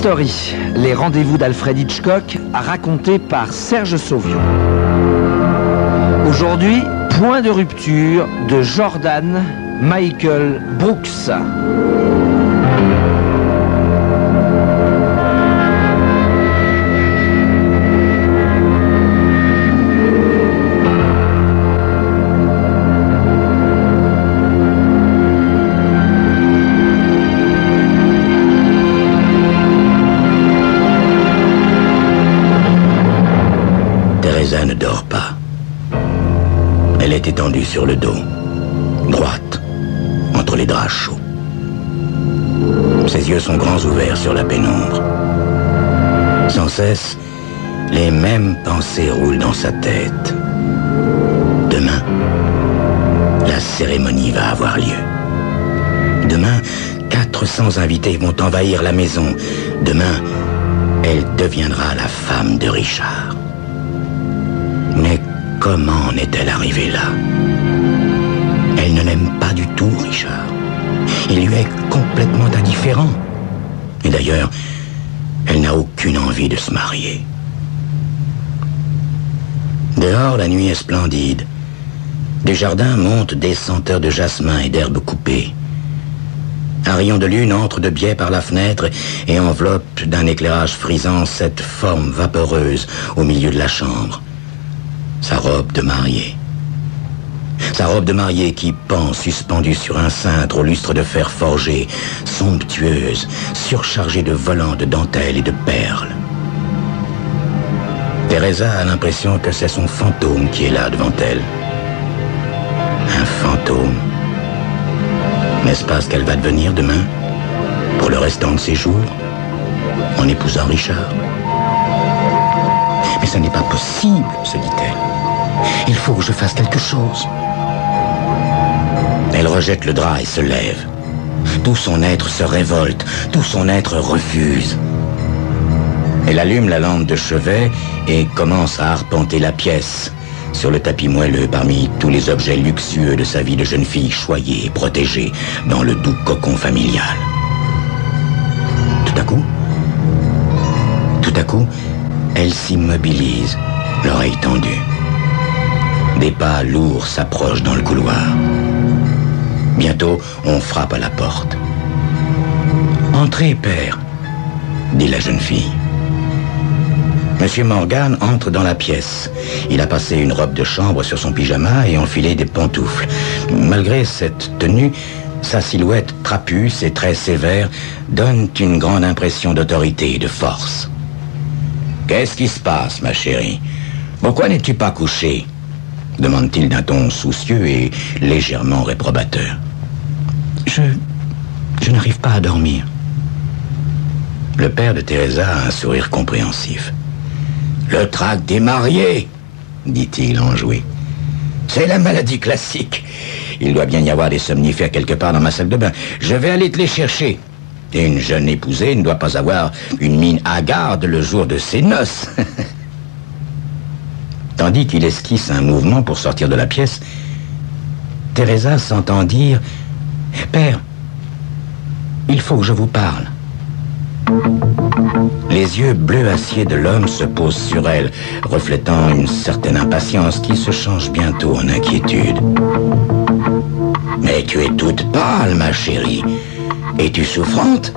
Story, les rendez-vous d'Alfred Hitchcock, racontés par Serge Sauvion. Aujourd'hui, point de rupture de Jordan Michael Brooks. Teresa ne dort pas. Elle est étendue sur le dos, droite, entre les draps chauds. Ses yeux sont grands ouverts sur la pénombre. Sans cesse, les mêmes pensées roulent dans sa tête. Demain, la cérémonie va avoir lieu. Demain, 400 invités vont envahir la maison. Demain, elle deviendra la femme de Richard. Mais comment en est-elle arrivée là? Elle ne l'aime pas du tout, Richard. Il lui est complètement indifférent. Et d'ailleurs, elle n'a aucune envie de se marier. Dehors, la nuit est splendide. Du jardin montent des senteurs de jasmin et d'herbes coupées. Un rayon de lune entre de biais par la fenêtre et enveloppe d'un éclairage frisant cette forme vaporeuse au milieu de la chambre. Sa robe de mariée. Sa robe de mariée qui pend suspendue sur un cintre au lustre de fer forgé, somptueuse, surchargée de volants de dentelle et de perles. Teresa a l'impression que c'est son fantôme qui est là devant elle. Un fantôme. N'est-ce pas ce qu'elle va devenir demain, pour le restant de ses jours, en épousant Richard? Mais ce n'est pas possible, se dit-elle. Il faut que je fasse quelque chose. Elle rejette le drap et se lève. Tout son être se révolte, tout son être refuse. Elle allume la lampe de chevet et commence à arpenter la pièce, sur le tapis moelleux parmi tous les objets luxueux de sa vie de jeune fille choyée et protégée dans le doux cocon familial. Tout à coup, elle s'immobilise, l'oreille tendue. Des pas lourds s'approchent dans le couloir. Bientôt, on frappe à la porte. « Entrez, père », dit la jeune fille. Monsieur Morgan entre dans la pièce. Il a passé une robe de chambre sur son pyjama et enfilé des pantoufles. Malgré cette tenue, sa silhouette trapue, ses traits sévères, donnent une grande impression d'autorité et de force. « Qu'est-ce qui se passe, ma chérie? Pourquoi n'es-tu pas couchée ?» demande-t-il d'un ton soucieux et légèrement réprobateur. Je n'arrive pas à dormir. Le père de Teresa a un sourire compréhensif. « Le trac des mariés, dit-il enjoué. C'est la maladie classique. Il doit bien y avoir des somnifères quelque part dans ma salle de bain. Je vais aller te les chercher. Et une jeune épousée ne doit pas avoir une mine hagarde le jour de ses noces. » Tandis qu'il esquisse un mouvement pour sortir de la pièce, Teresa s'entend dire « Père, il faut que je vous parle. » Les yeux bleu acier de l'homme se posent sur elle, reflétant une certaine impatience qui se change bientôt en inquiétude. « Mais tu es toute pâle, ma chérie. Es-tu souffrante ?»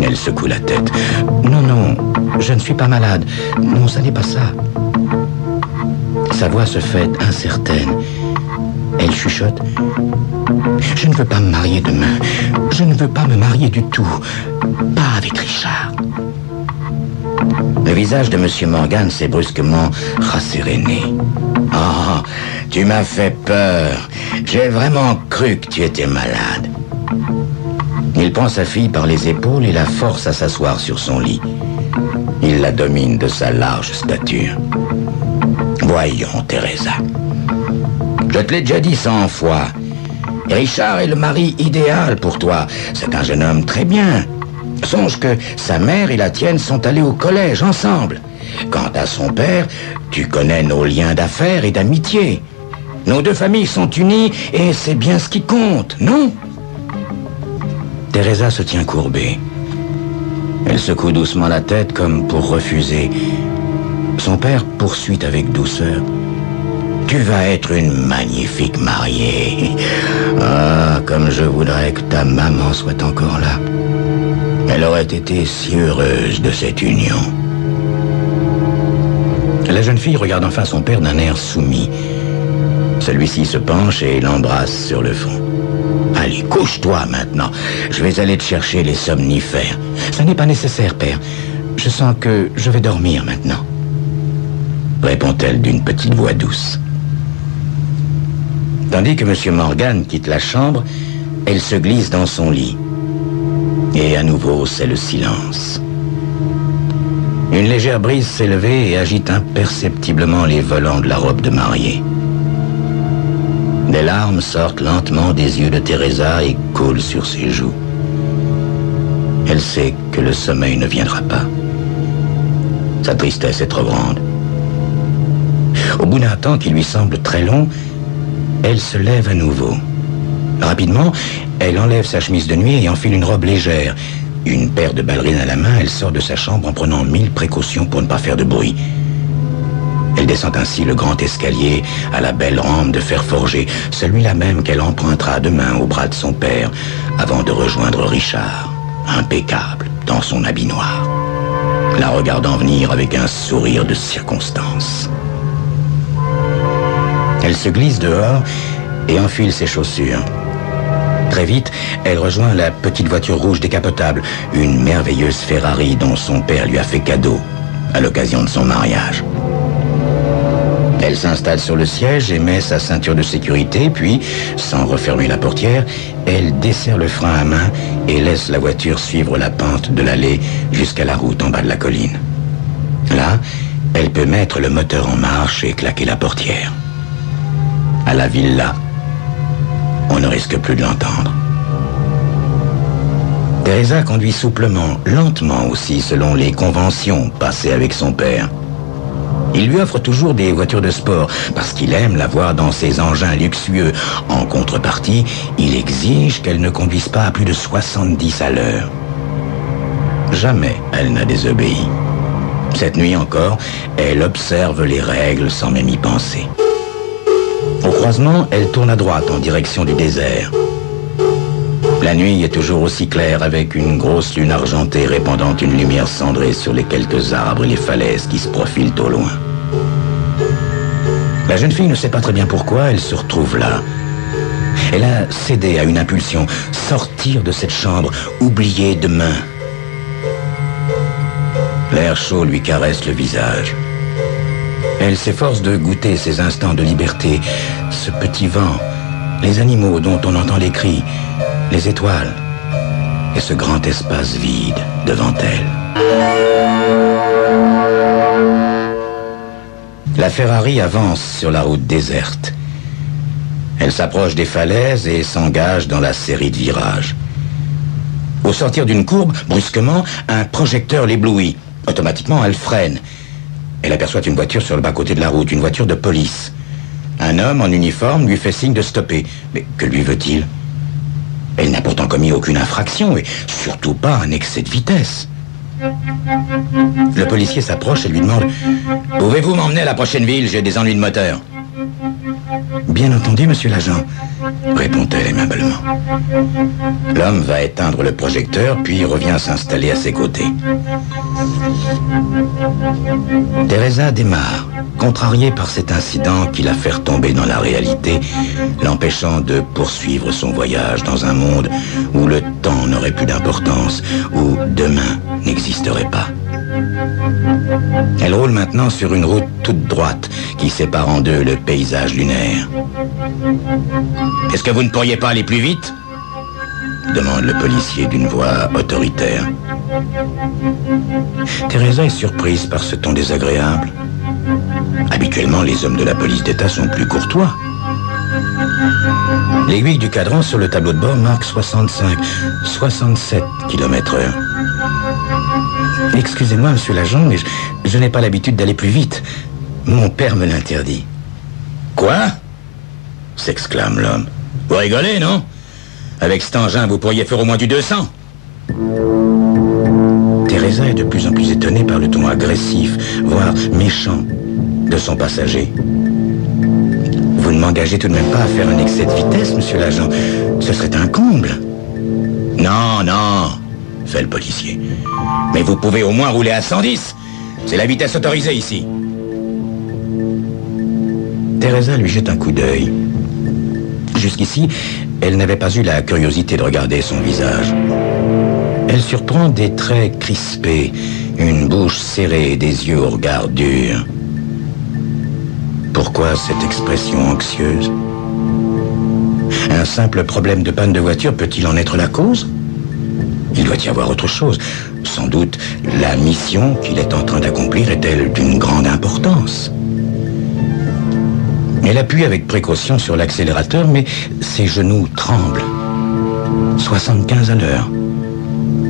Elle secoue la tête. « Non, je ne suis pas malade. Non, ça n'est pas ça. » Sa voix se fait incertaine. Elle chuchote. « Je ne veux pas me marier demain. Je ne veux pas me marier du tout. Pas avec Richard. » Le visage de M. Morgan s'est brusquement rasséréné. « Oh, tu m'as fait peur. J'ai vraiment cru que tu étais malade. » Il prend sa fille par les épaules et la force à s'asseoir sur son lit. Il la domine de sa large stature. « Voyons, Teresa. Je te l'ai déjà dit 100 fois. Richard est le mari idéal pour toi. C'est un jeune homme très bien. Songe que sa mère et la tienne sont allés au collège ensemble. Quant à son père, tu connais nos liens d'affaires et d'amitié. Nos deux familles sont unies et c'est bien ce qui compte, non ? Teresa se tient courbée. Elle secoue doucement la tête comme pour refuser. Son père poursuit avec douceur. Tu vas être une magnifique mariée. Ah, comme je voudrais que ta maman soit encore là. Elle aurait été si heureuse de cette union. La jeune fille regarde enfin son père d'un air soumis. Celui-ci se penche et l'embrasse sur le front. Allez, couche-toi maintenant. Je vais aller te chercher les somnifères. Ça n'est pas nécessaire, père. Je sens que je vais dormir maintenant. Répond-elle d'une petite voix douce. Tandis que M. Morgan quitte la chambre, elle se glisse dans son lit. Et à nouveau, c'est le silence. Une légère brise s'est levée et agite imperceptiblement les volants de la robe de mariée. Des larmes sortent lentement des yeux de Teresa et coulent sur ses joues. Elle sait que le sommeil ne viendra pas. Sa tristesse est trop grande. Au bout d'un temps qui lui semble très long, elle se lève à nouveau. Rapidement, elle enlève sa chemise de nuit et enfile une robe légère. Une paire de ballerines à la main, elle sort de sa chambre en prenant 1000 précautions pour ne pas faire de bruit. Elle descend ainsi le grand escalier à la belle rampe de fer forgé, celui-là même qu'elle empruntera demain au bras de son père, avant de rejoindre Richard, impeccable, dans son habit noir, la regardant venir avec un sourire de circonstance. Elle se glisse dehors et enfile ses chaussures. Très vite, elle rejoint la petite voiture rouge décapotable, une merveilleuse Ferrari dont son père lui a fait cadeau à l'occasion de son mariage. Elle s'installe sur le siège et met sa ceinture de sécurité, puis, sans refermer la portière, elle desserre le frein à main et laisse la voiture suivre la pente de l'allée jusqu'à la route en bas de la colline. Là, elle peut mettre le moteur en marche et claquer la portière. À la villa, on ne risque plus de l'entendre. Teresa conduit souplement, lentement aussi, selon les conventions passées avec son père. Il lui offre toujours des voitures de sport, parce qu'il aime la voir dans ses engins luxueux. En contrepartie, il exige qu'elle ne conduise pas à plus de 70 à l'heure. Jamais elle n'a désobéi. Cette nuit encore, elle observe les règles sans même y penser. Au croisement, elle tourne à droite en direction du désert. La nuit est toujours aussi claire avec une grosse lune argentée répandant une lumière cendrée sur les quelques arbres et les falaises qui se profilent au loin. La jeune fille ne sait pas très bien pourquoi elle se retrouve là. Elle a cédé à une impulsion, sortir de cette chambre, oublier demain. L'air chaud lui caresse le visage. Elle s'efforce de goûter ces instants de liberté, ce petit vent, les animaux dont on entend les cris, les étoiles et ce grand espace vide devant elle. La Ferrari avance sur la route déserte. Elle s'approche des falaises et s'engage dans la série de virages. Au sortir d'une courbe, brusquement, un projecteur l'éblouit. Automatiquement, elle freine. Elle aperçoit une voiture sur le bas-côté de la route, une voiture de police. Un homme en uniforme lui fait signe de stopper. Mais que lui veut-il ? Elle n'a pourtant commis aucune infraction et surtout pas un excès de vitesse. Le policier s'approche et lui demande « Pouvez-vous m'emmener à la prochaine ville? J'ai des ennuis de moteur. » « Bien entendu, monsieur l'agent, » répond-elle aimablement. L'homme va éteindre le projecteur, puis revient s'installer à ses côtés. Teresa démarre, contrariée par cet incident qui la fait retomber dans la réalité, l'empêchant de poursuivre son voyage dans un monde où le temps n'aurait plus d'importance, où demain n'existerait pas. Elle roule maintenant sur une route toute droite qui sépare en deux le paysage lunaire. « Est-ce que vous ne pourriez pas aller plus vite ?» demande le policier d'une voix autoritaire. Teresa est surprise par ce ton désagréable. Habituellement, les hommes de la police d'État sont plus courtois. L'aiguille du cadran sur le tableau de bord marque 67 km/h. Excusez-moi, monsieur l'agent, mais je n'ai pas l'habitude d'aller plus vite. Mon père me l'interdit. Quoi? S'exclame l'homme. Vous rigolez, non? Avec cet engin, vous pourriez faire au moins du 200. Teresa est de plus en plus étonnée par le ton agressif, voire méchant, de son passager. Vous ne m'engagez tout de même pas à faire un excès de vitesse, monsieur l'agent. Ce serait un comble. Non, non, fait le policier. Mais vous pouvez au moins rouler à 110. C'est la vitesse autorisée ici. Teresa lui jette un coup d'œil. Jusqu'ici, elle n'avait pas eu la curiosité de regarder son visage. Elle surprend des traits crispés, une bouche serrée et des yeux au regard dur. Pourquoi cette expression anxieuse? Un simple problème de panne de voiture peut-il en être la cause? Il doit y avoir autre chose. Sans doute, la mission qu'il est en train d'accomplir est-elle d'une grande importance. Elle appuie avec précaution sur l'accélérateur, mais ses genoux tremblent. 75 à l'heure.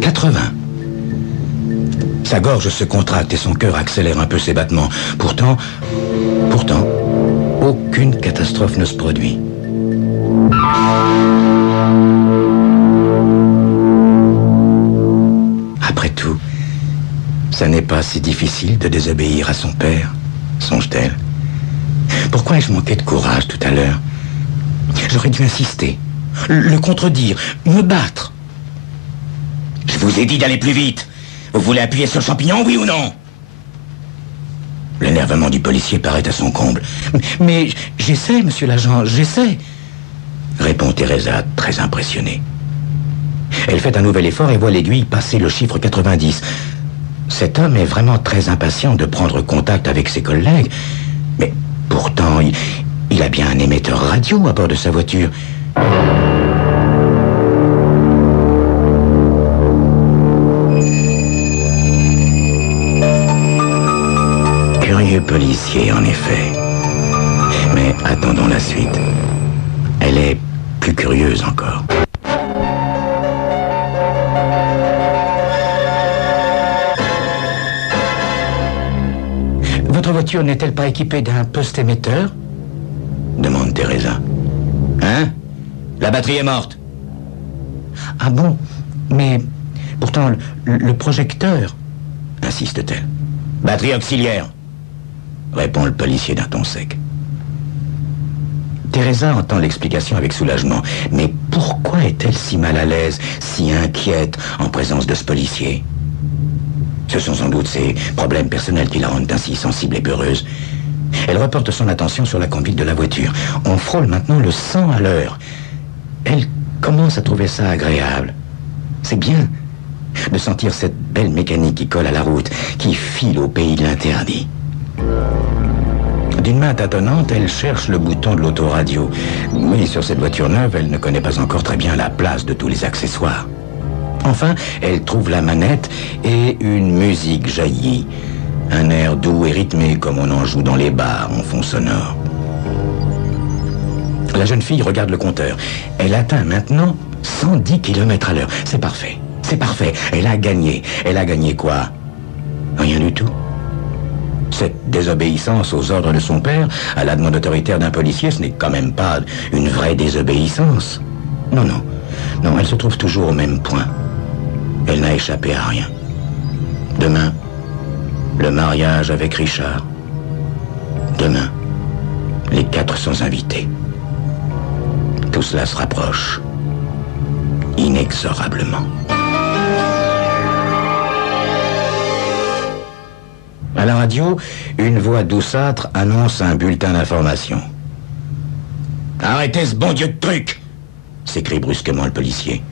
80. Sa gorge se contracte et son cœur accélère un peu ses battements. Pourtant, aucune catastrophe ne se produit. Après tout, ça n'est pas si difficile de désobéir à son père, songe-t-elle. Pourquoi ai-je manqué de courage tout à l'heure? J'aurais dû insister, le contredire, me battre. Je vous ai dit d'aller plus vite. Vous voulez appuyer sur le champignon, oui ou non? L'énervement du policier paraît à son comble. Mais j'essaie, monsieur l'agent, j'essaie, répond Teresa, très impressionnée. Elle fait un nouvel effort et voit l'aiguille passer le chiffre 90. Cet homme est vraiment très impatient de prendre contact avec ses collègues. Mais pourtant, il a bien un émetteur radio à bord de sa voiture. Curieux policier, en effet. Mais attendons la suite. Elle est plus curieuse encore. Votre voiture n'est-elle pas équipée d'un poste émetteur? Demande Teresa. Hein? La batterie est morte. Ah bon? Mais pourtant, le projecteur, insiste-t-elle. Batterie auxiliaire, répond le policier d'un ton sec. Teresa entend l'explication avec soulagement. Mais pourquoi est-elle si mal à l'aise, si inquiète en présence de ce policier? Ce sont sans doute ses problèmes personnels qui la rendent ainsi sensible et peureuse. Elle reporte son attention sur la conduite de la voiture. On frôle maintenant le 100 à l'heure. Elle commence à trouver ça agréable. C'est bien de sentir cette belle mécanique qui colle à la route, qui file au pays de l'interdit. D'une main tâtonnante, elle cherche le bouton de l'autoradio. Oui, sur cette voiture neuve, elle ne connaît pas encore très bien la place de tous les accessoires. Enfin, elle trouve la manette et une musique jaillit. Un air doux et rythmé comme on en joue dans les bars en fond sonore. La jeune fille regarde le compteur. Elle atteint maintenant 110 km à l'heure. C'est parfait, c'est parfait. Elle a gagné. Elle a gagné quoi? Rien du tout. Cette désobéissance aux ordres de son père, à la demande autoritaire d'un policier, ce n'est quand même pas une vraie désobéissance. Non, non. Non, elle se trouve toujours au même point. Elle n'a échappé à rien. Demain, le mariage avec Richard. Demain, les 400 invités. Tout cela se rapproche, inexorablement. À la radio, une voix douceâtre annonce un bulletin d'information. « Arrêtez ce bon Dieu de truc !» s'écrie brusquement le policier.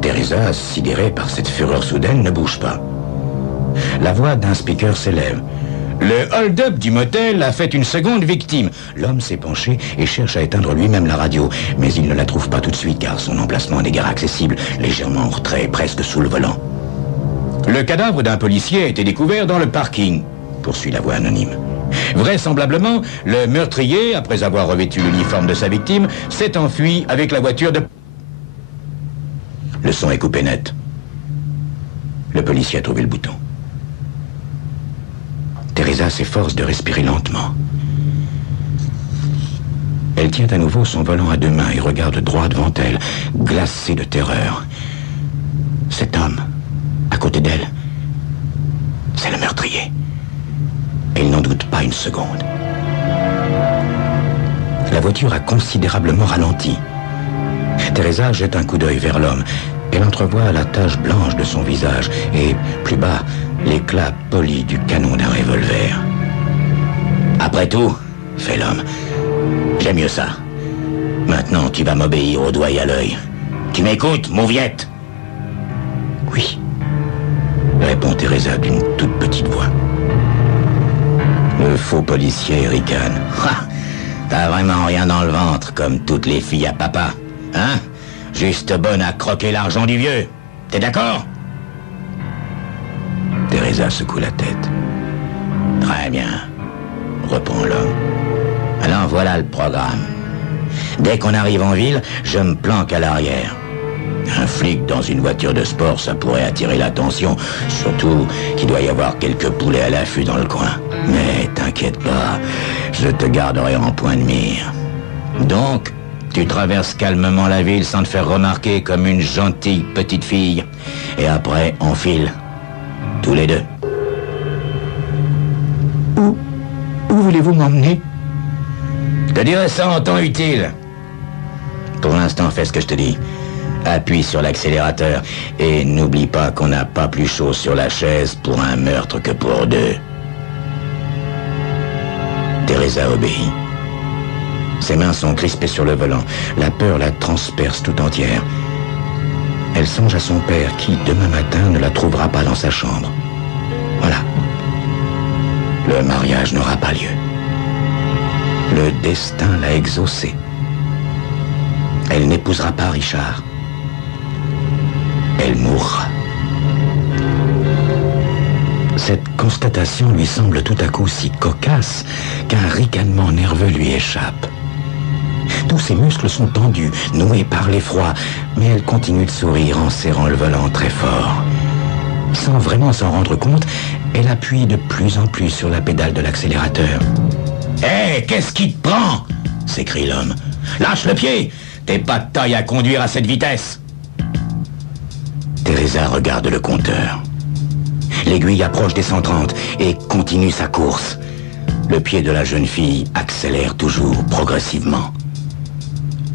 Teresa, sidérée par cette fureur soudaine, ne bouge pas. La voix d'un speaker s'élève. « Le hold-up du motel a fait une seconde victime. » L'homme s'est penché et cherche à éteindre lui-même la radio, mais il ne la trouve pas tout de suite car son emplacement n'est guère accessible, légèrement en retrait, presque sous le volant. « Le cadavre d'un policier a été découvert dans le parking, » poursuit la voix anonyme. Vraisemblablement, le meurtrier, après avoir revêtu l'uniforme de sa victime, s'est enfui avec la voiture de... Le son est coupé net. Le policier a trouvé le bouton. Teresa s'efforce de respirer lentement. Elle tient à nouveau son volant à deux mains et regarde droit devant elle, glacée de terreur. Cet homme, à côté côté d'elle, c'est le meurtrier. Et il n'en doute pas une seconde. La voiture a considérablement ralenti. Teresa jette un coup d'œil vers l'homme. Elle entrevoit la tache blanche de son visage et, plus bas, l'éclat poli du canon d'un revolver. Après tout, fait l'homme, j'aime mieux ça. Maintenant, tu vas m'obéir au doigt et à l'œil. Tu m'écoutes, mauviette? Oui, répond Teresa d'une toute petite voix. Le faux policier ricane. T'as vraiment rien dans le ventre, comme toutes les filles à papa, hein? Juste bonne à croquer l'argent du vieux. T'es d'accord? Teresa secoue la tête. Très bien, reprend l'homme. Alors voilà le programme. Dès qu'on arrive en ville, je me planque à l'arrière. Un flic dans une voiture de sport, ça pourrait attirer l'attention. Surtout qu'il doit y avoir quelques poulets à l'affût dans le coin. Mais t'inquiète pas, je te garderai en point de mire. Donc, tu traverses calmement la ville sans te faire remarquer comme une gentille petite fille. Et après, on file. Tous les deux. Où voulez-vous m'emmener? Je te dirai ça en temps utile. Pour l'instant, fais ce que je te dis. Appuie sur l'accélérateur et n'oublie pas qu'on n'a pas plus chaud sur la chaise pour un meurtre que pour deux. Teresa obéit. Ses mains sont crispées sur le volant. La peur la transperce tout entière. Elle songe à son père qui, demain matin, ne la trouvera pas dans sa chambre. Voilà. Le mariage n'aura pas lieu. Le destin l'a exaucé. Elle n'épousera pas Richard. Elle mourra. Cette constatation lui semble tout à coup si cocasse qu'un ricanement nerveux lui échappe. Tous ses muscles sont tendus, noués par l'effroi, mais elle continue de sourire en serrant le volant très fort. Sans vraiment s'en rendre compte, elle appuie de plus en plus sur la pédale de l'accélérateur. « Hé, qu'est-ce qui te prend ?» s'écrie l'homme. « Lâche le pied! T'es pas de taille à conduire à cette vitesse !» Teresa regarde le compteur. L'aiguille approche des 130 et continue sa course. Le pied de la jeune fille accélère toujours, progressivement.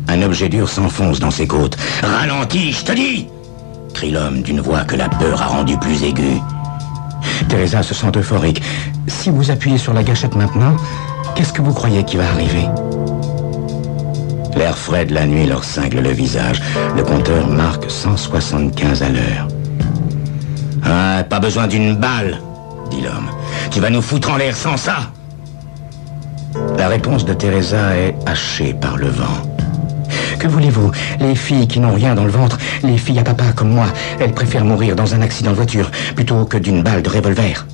Un objet dur s'enfonce dans ses côtes. « Ralentis, je te dis !» crie l'homme d'une voix que la peur a rendue plus aiguë. Teresa se sent euphorique. « Si vous appuyez sur la gâchette maintenant, qu'est-ce que vous croyez qui va arriver ?» L'air frais de la nuit leur cingle le visage. Le compteur marque 175 à l'heure. « Ah, pas besoin d'une balle, » dit l'homme. « Tu vas nous foutre en l'air sans ça !» La réponse de Teresa est hachée par le vent. Que voulez-vous? Les filles qui n'ont rien dans le ventre, les filles à papa comme moi, elles préfèrent mourir dans un accident de voiture plutôt que d'une balle de revolver.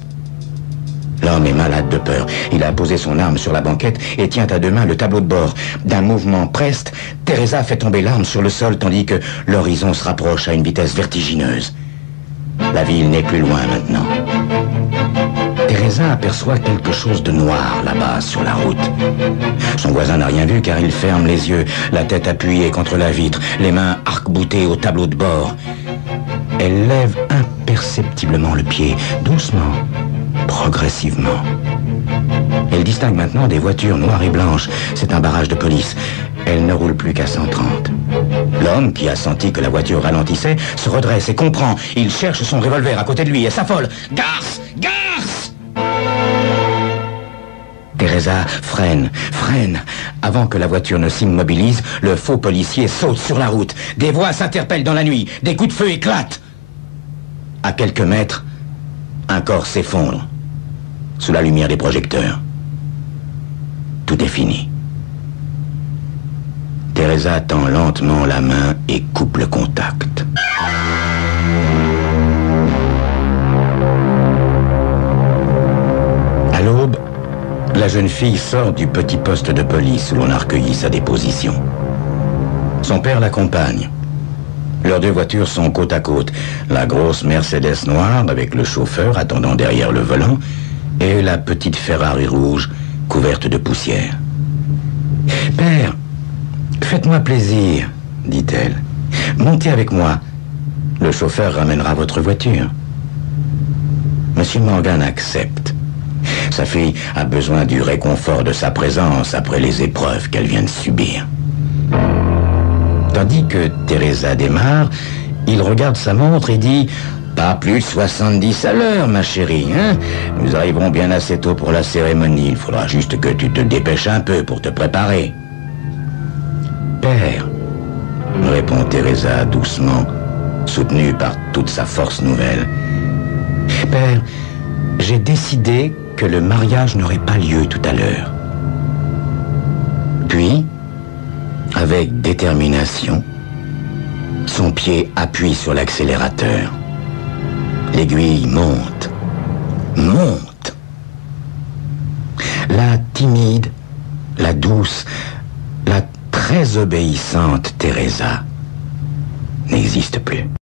L'homme est malade de peur. Il a posé son arme sur la banquette et tient à deux mains le tableau de bord. D'un mouvement preste, Teresa fait tomber l'arme sur le sol tandis que l'horizon se rapproche à une vitesse vertigineuse. La ville n'est plus loin maintenant. Teresa aperçoit quelque chose de noir là-bas sur la route. Son voisin n'a rien vu car il ferme les yeux, la tête appuyée contre la vitre, les mains arc-boutées au tableau de bord. Elle lève imperceptiblement le pied, doucement, progressivement. Elle distingue maintenant des voitures noires et blanches. C'est un barrage de police. Elle ne roule plus qu'à 130. L'homme, qui a senti que la voiture ralentissait, se redresse et comprend. Il cherche son revolver à côté de lui et s'affole. « Garce! Garce !» Teresa freine. Avant que la voiture ne s'immobilise, le faux policier saute sur la route. Des voix s'interpellent dans la nuit. Des coups de feu éclatent. À quelques mètres, un corps s'effondre sous la lumière des projecteurs. Tout est fini. Teresa tend lentement la main et coupe le contact. À l'aube, la jeune fille sort du petit poste de police où l'on a recueilli sa déposition. Son père l'accompagne. Leurs deux voitures sont côte à côte. La grosse Mercedes noire avec le chauffeur attendant derrière le volant et la petite Ferrari rouge couverte de poussière. « Père, faites-moi plaisir, dit-elle. Montez avec moi. Le chauffeur ramènera votre voiture. Monsieur Morgan accepte. Sa fille a besoin du réconfort de sa présence après les épreuves qu'elle vient de subir. Tandis que Teresa démarre, il regarde sa montre et dit « Pas plus de 70 à l'heure, ma chérie, hein? Nous arriverons bien assez tôt pour la cérémonie. Il faudra juste que tu te dépêches un peu pour te préparer. » « Père, » répond Teresa doucement, soutenue par toute sa force nouvelle. « Père, j'ai décidé que le mariage n'aurait pas lieu tout à l'heure. » Puis, avec détermination, son pied appuie sur l'accélérateur. L'aiguille monte, monte. La timide, la douce, la très obéissante Teresa n'existe plus.